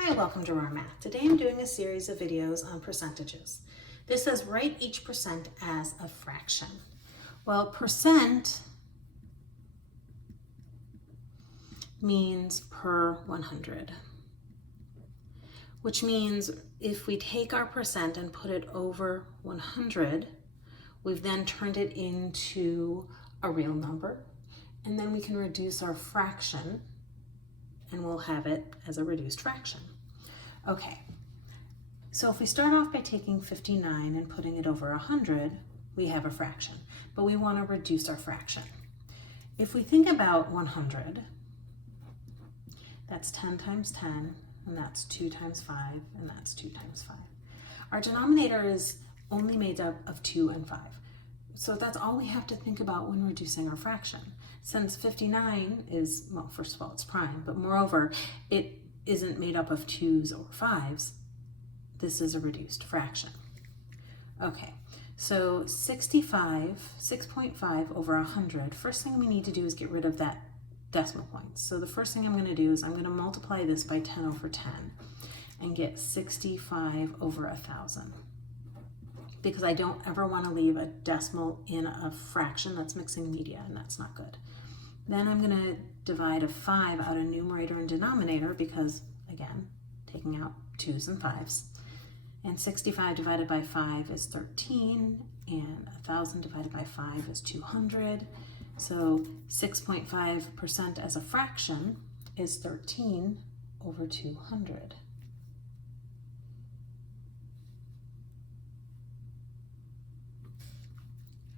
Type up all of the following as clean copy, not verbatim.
Hi, welcome to Aurora Math. Today I'm doing a series of videos on percentages. This says write each percent as a fraction. Well, percent means per 100, which means if we take our percent and put it over 100, we've then turned it into a real number, and then we can reduce our fraction and we'll have it as a reduced fraction. Okay, so if we start off by taking 59 and putting it over 100, we have a fraction, but we want to reduce our fraction. If we think about 100, that's 10 times 10, and that's 2 times 5, and that's 2 times 5. Our denominator is only made up of 2 and 5. So that's all we have to think about when reducing our fraction. Since 59 is, well, first of all, it's prime, but moreover, it isn't made up of 2's or 5's, this is a reduced fraction. Okay, so 6.5 over 100, first thing we need to do is get rid of that decimal point. So the first thing I'm going to do is I'm going to multiply this by 10 over 10 and get 65 over 1,000. Because I don't ever want to leave a decimal in a fraction that's mixing media, and that's not good. Then I'm going to divide a 5 out of numerator and denominator because, again, taking out 2's and 5's. And 65 divided by 5 is 13, and 1,000 divided by 5 is 200. So 6.5% as a fraction is 13 over 200.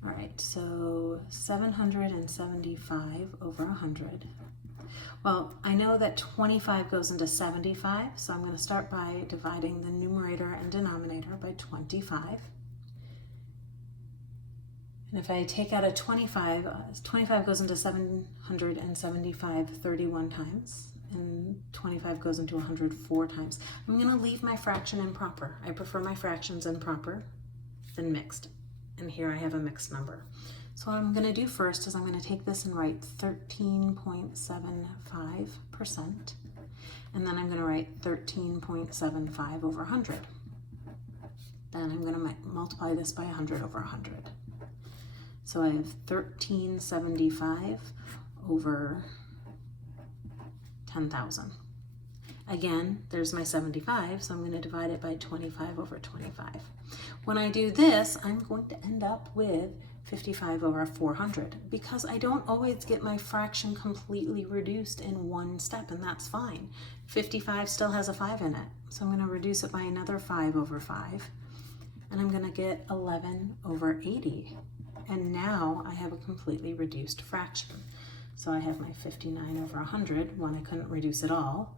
All right, so 775 over 100. Well, I know that 25 goes into 75, so I'm going to start by dividing the numerator and denominator by 25. And if I take out a 25, 25 goes into 775 31 times, and 25 goes into 104 times. I'm going to leave my fraction improper. I prefer my fractions improper than mixed. And here I have a mixed number. So what I'm going to do first is I'm going to take this and write 13.75%, and then I'm going to write 13.75 over 100. Then I'm going to multiply this by 100 over 100. So I have 1375 over 10,000. Again, there's my 75, so I'm going to divide it by 25 over 25. When I do this, I'm going to end up with 55 over 400 because I don't always get my fraction completely reduced in one step, and that's fine. 55 still has a 5 in it, so I'm going to reduce it by another 5 over 5, and I'm going to get 11 over 80. And now I have a completely reduced fraction. So I have my 59 over 100 when I couldn't reduce it all,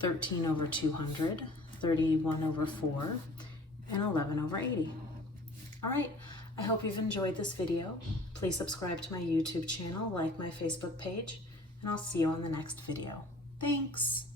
13 over 200, 31 over 4, and 11 over 80. All right, I hope you've enjoyed this video. Please subscribe to my YouTube channel, like my Facebook page, and I'll see you on the next video. Thanks.